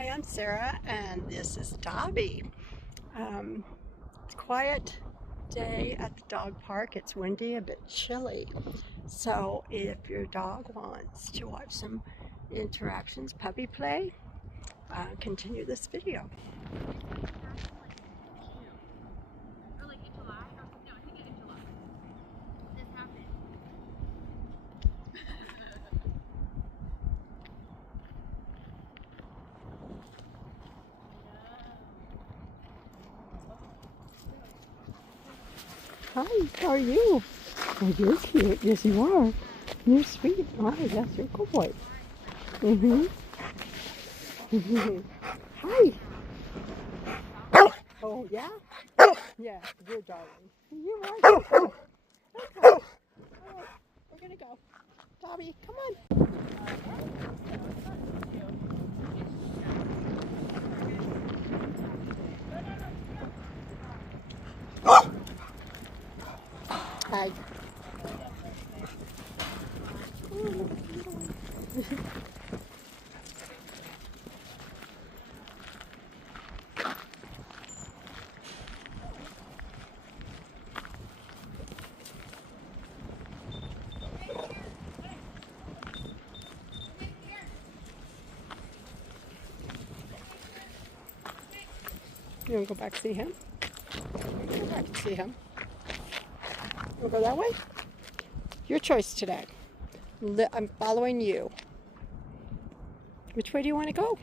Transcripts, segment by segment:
Hi, I'm Sarah, and this is Dobby. It's a quiet day at the dog park. It's windy, a bit chilly. So if your dog wants to watch some interactions, puppy play, continue this video. Hi, how are you? Oh, you're cute. Yes, you are. You're sweet. Hi, yes, you're a good boy. Mm-hmm. Hi. Oh, yeah? Yeah, you're darling. You are. Okay. All right, we're gonna go. Dobby, come on. Hi. You want to go back and see him? Go back and see him. You want to go that way? Your choice today. I'm following you. Which way do you want to go?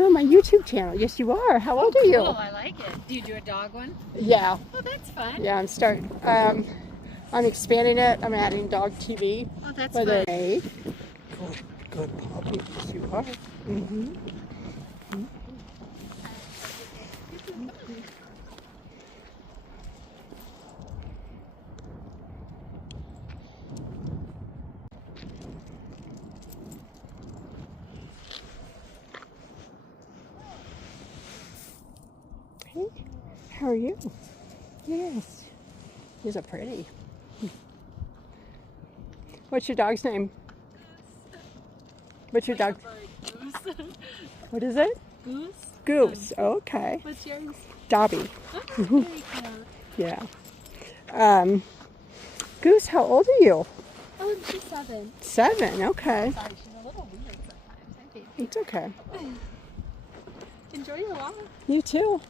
On my YouTube channel. Yes, you are. How old are you? Cool, I like it. Do you do a dog one? Yeah. Oh, that's fun. Yeah, I'm expanding it. I'm adding dog TV. Oh, that's For fun. the good puppy. Yes, you are. Mm-hmm. Hey, how are you? Yes. He's a pretty. What's your dog's name? What's your dog? Goose. What is it? Goose. Goose. Okay. What's yours? Dobby. Oh, very cute. Yeah. Goose, how old are you? Oh, she's 7. 7. Okay. Sorry, she's a little weird sometimes. Hi, baby. It's okay. Enjoy your walk. You too.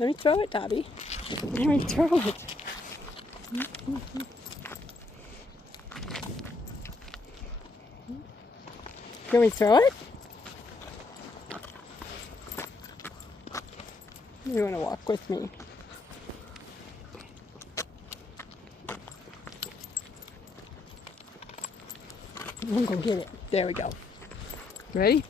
Let me throw it, Dobby. Let me throw it. Can we throw it? You want to walk with me? I'm going to get it. There we go. Ready?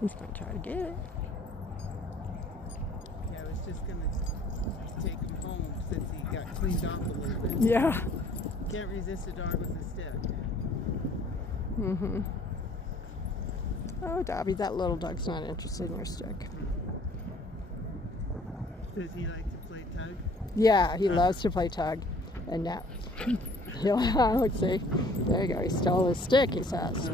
He's gonna try to get it. Yeah, I was just gonna take him home since he got cleaned off a little bit. Yeah. Can't resist a dog with a stick. Mm-hmm. Oh, Dobby, that little dog's not interested in your stick. Does he like to play tug? Yeah, he loves to play tug. And now, let's see. There you go. He stole his stick, he says.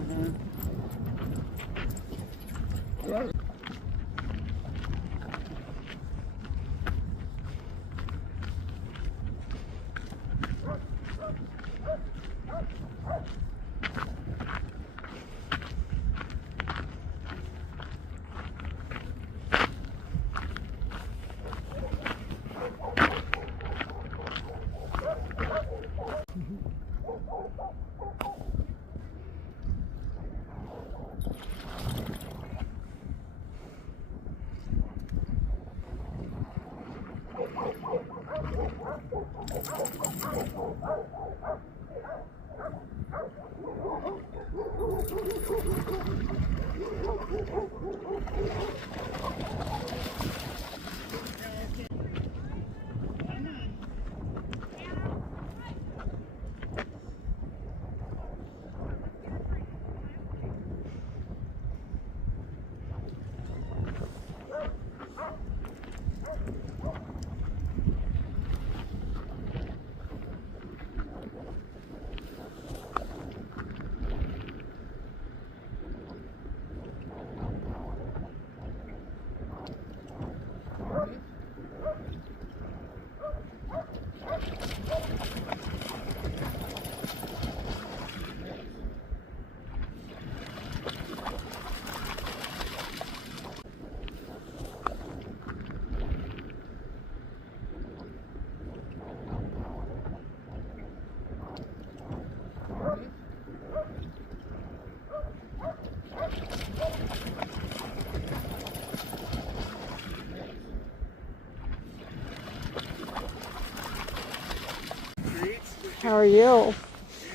How are you?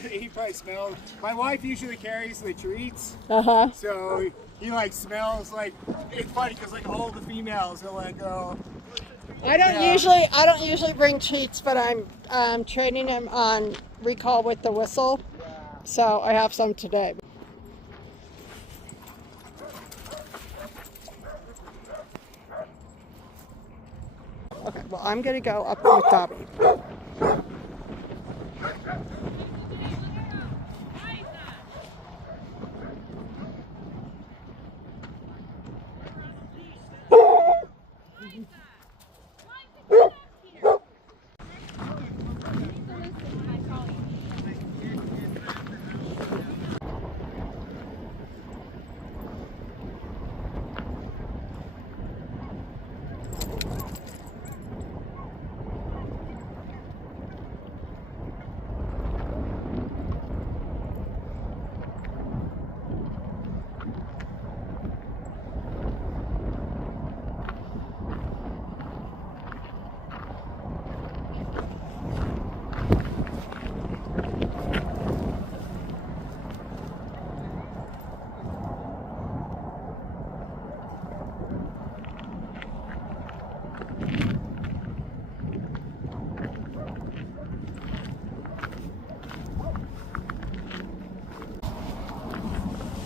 He probably smells. My wife usually carries the treats, Uh-huh. so he like smells like. It's funny because like all the females are like, oh. I don't usually bring treats, but I'm training him on recall with the whistle. So I have some today. Okay, well I'm gonna go up with Dobby.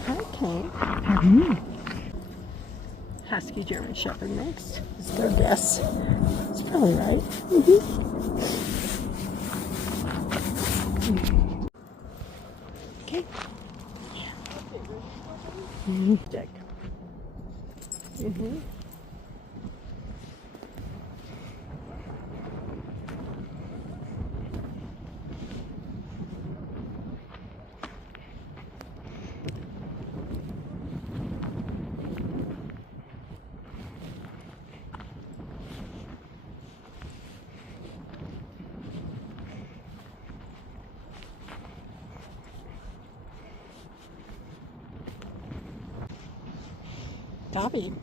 Okay. Husky German Shepherd mix. Is their guess. It's probably right. Okay. Stick. Dobby,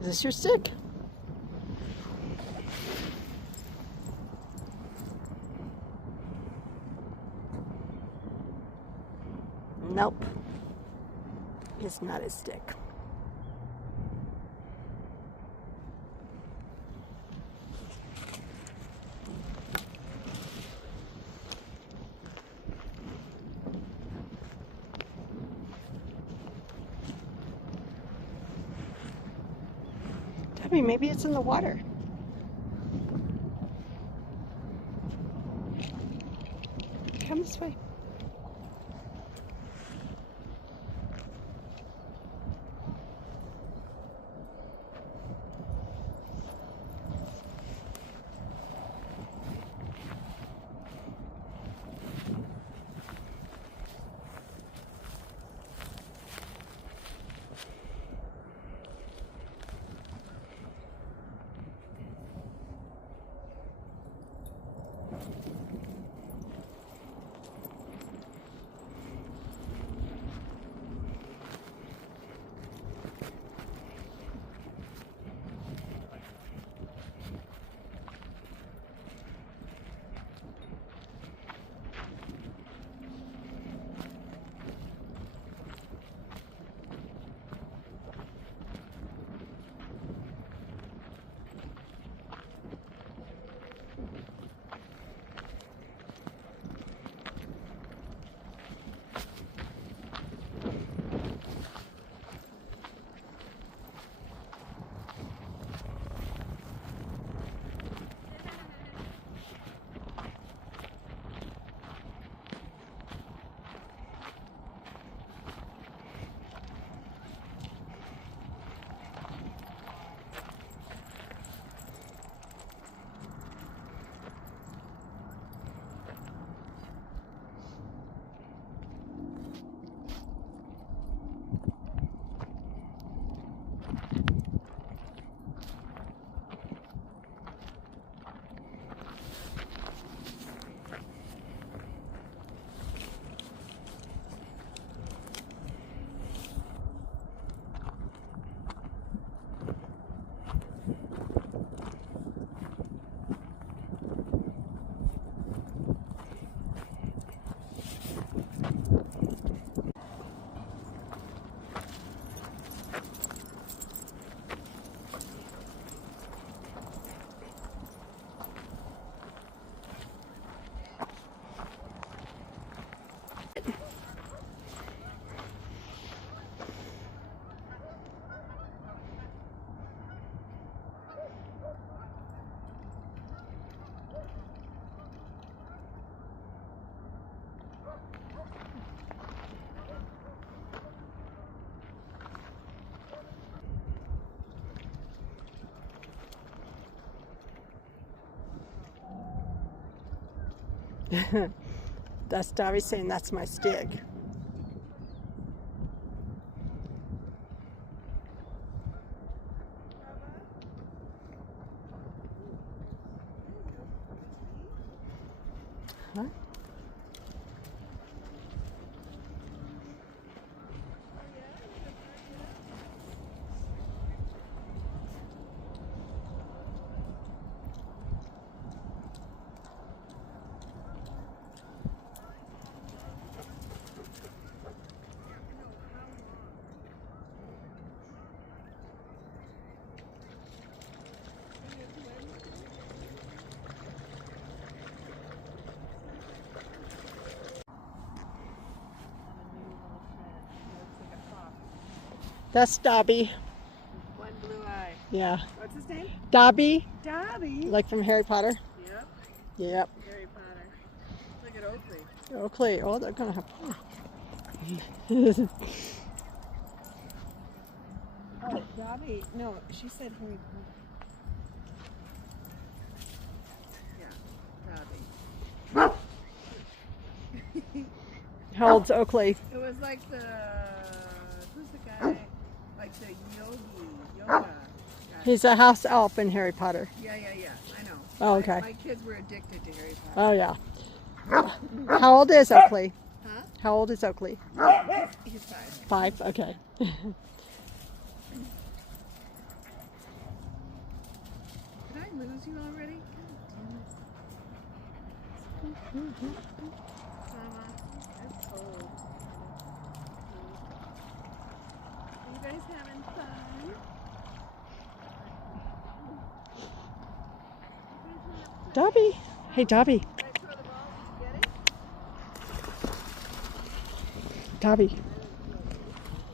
is this your stick? Nope. It's not his stick. Dobby, maybe it's in the water. Come this way. That's Dobby saying that's my stick. Huh? That's Dobby. One blue eye. Yeah. What's his name? Dobby, Dobby. like from Harry Potter. Yep. Yep. Harry Potter. Look at Oakley. Oakley. Oh, they're gonna have. Oh, Dobby. No, she said Harry Potter. Yeah, Dobby. How old's Oakley? It was like who's the guy? Like the yoga guy. He's a house elf in Harry Potter. Yeah, I know. Oh, okay. My kids were addicted to Harry Potter. Oh, yeah. How old is Oakley? Huh? How old is Oakley? He's 5. 5? Okay. Did I lose you already? God damn it. Mama, it's cold. Are you guys having fun? Dobby. Hey, Dobby. Did I throw the ball? Did you get it? Dobby.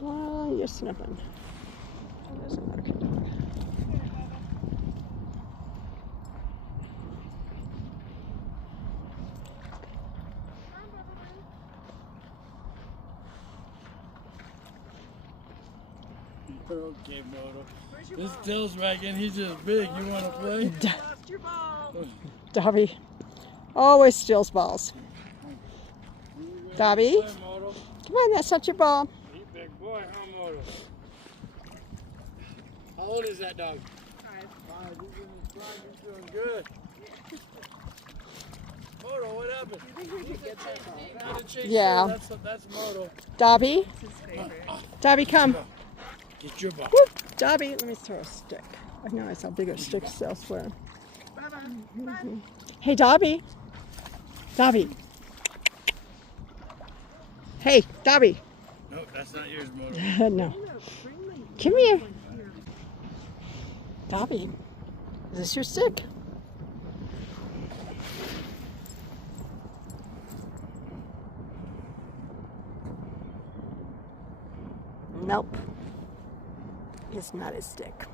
Well, you're sniffing. There's another dog. Okay, Moto. Where's your This ball? tail's wagging. He's just big. You want to play? You lost your ball. Dobby always steals balls. Dobby, Play, Moto. come on, that's not your ball. You big boy, huh, Moto? How old is that dog? 5. 5. He's in his prime. He's doing good. Moto, what happened? You think we could get that ball? Need to chase Yeah. her. That's Moto. Dobby, It's his favorite. Dobby, come. Get your ball. Whoop. Dobby, let me throw a stick. I know I saw bigger sticks elsewhere. Bye-bye. Hey, Dobby. Dobby. Hey, Dobby. No, that's not yours, Moto. No. Come here. Dobby, is this your stick? Nope. It's not a stick.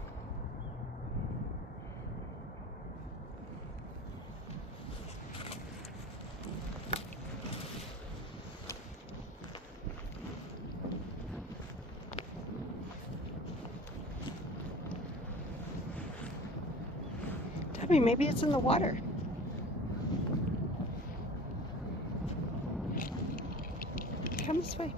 Debbie, maybe it's in the water. Come this way.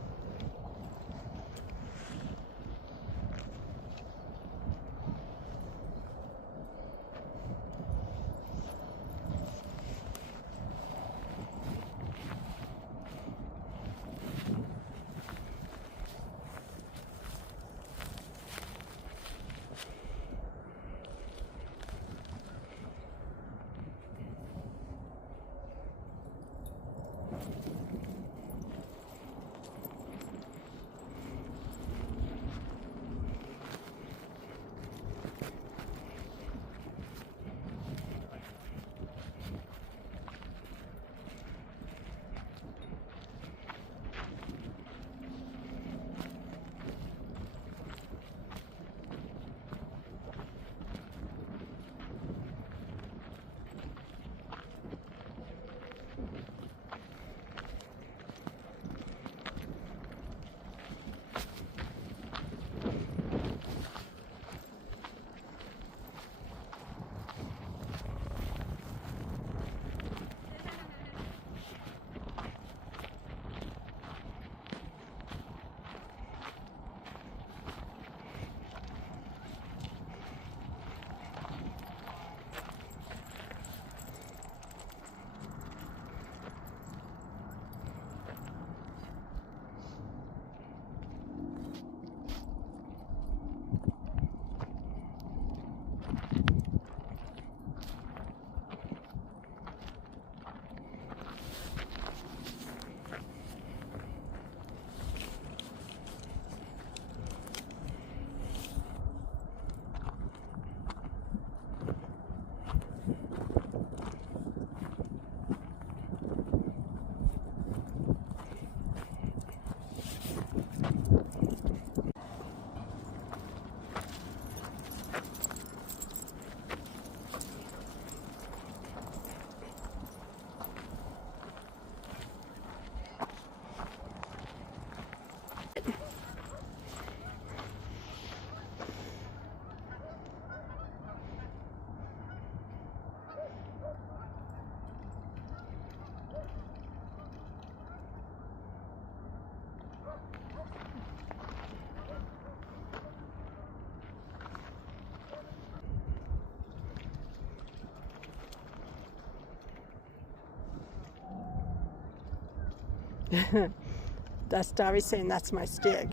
That's Dobby saying that's my stick.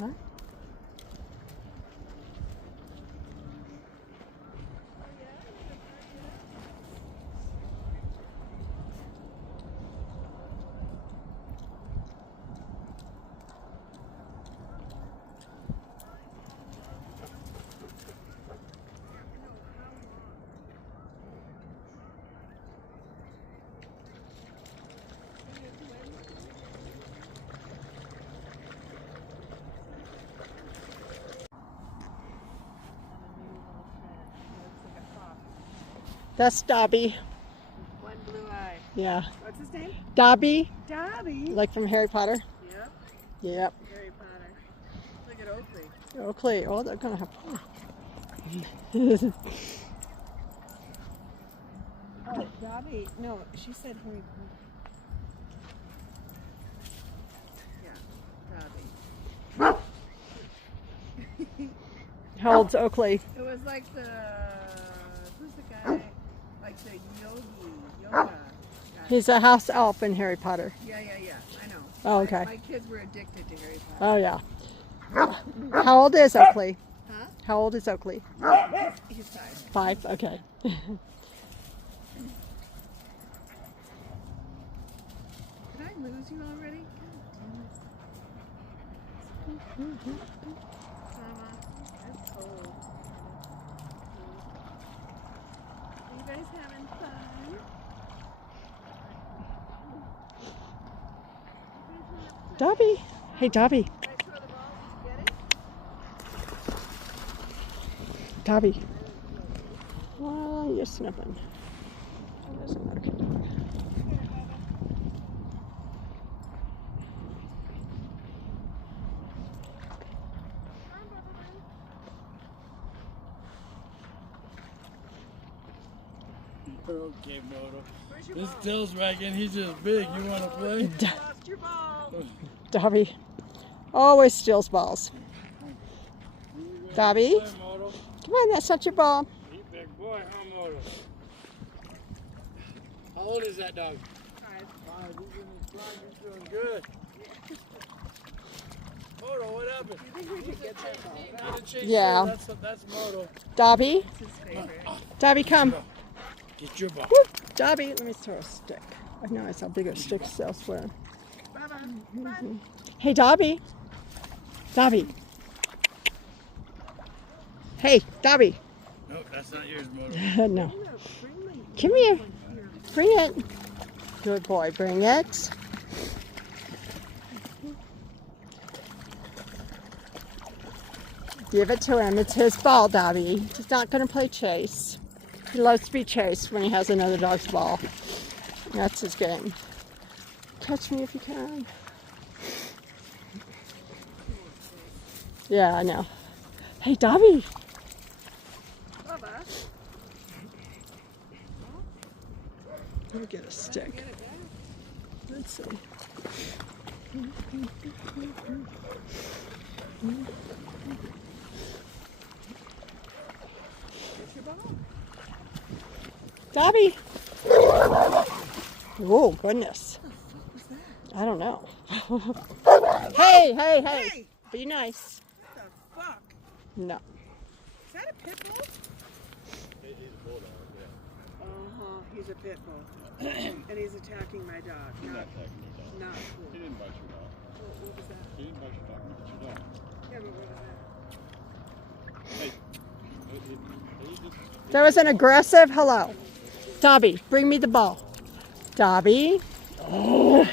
Huh? That's Dobby. One blue eye. Yeah. What's his name? Dobby, Dobby. like from Harry Potter. Yep. Yep. Harry Potter. Look at Oakley. Oakley. Oh, they're gonna have fun. Oh, Dobby. No, she said Harry Potter. Yeah, Dobby. How old's Oakley? It was like who's the guy? Like the yoga guy. He's a house elf in Harry Potter. Yeah, I know. Oh, okay. My kids were addicted to Harry Potter. Oh, yeah. How old is Oakley? Huh? How old is Oakley? He's 5. 5? Okay. Did I lose you already? God damn it. Mama, it's cold. Are you guys having fun? Dobby. Hey, Dobby. Did I throw the ball? Did you get it? Dobby. Well, you're sniffing. That isn't okay, dog. Okay, Moto. Where's your This ball? Dill's wagon, he's just big. You want to play? You lost your ball. Dobby always steals balls. Dobby, Play, Moto. come on, that's not your ball. You big boy, huh, Moto? How old is that dog? 5. 5. He's in his prime. He's doing good. Moto, what happened? You think we could get that ball? Not a chase. Yeah. That's Moto. Dobby, That's his favorite. Dobby, come. Get your ball. Whoop. Dobby, let me throw a stick. I know I saw bigger sticks elsewhere. Baba, come on. Hey, Dobby. Dobby. Hey, Dobby. Nope, that's not yours, Moto. No. Come here. Bring it. Good boy. Bring it. Give it to him. It's his ball, Dobby. He's not going to play chase. He loves to be chased when he has another dog's ball. That's his game. Catch me if you can. Yeah, I know. Hey, Dobby. Baba. Let me get a stick. Let's see. Dobby. Oh, goodness. I don't know. Hey, hey, hey. Hey! Be nice. What the fuck? No. Is that a pit bull? Uh-huh, he's a pit bull. And he's attacking my dog. Not cool. He didn't bite your dog. What was that? He didn't bite your dog. He bit your dog. Yeah, but what was that? Hey. He just, There was an aggressive hello. Dobby, bring me the ball. Dobby. Oh.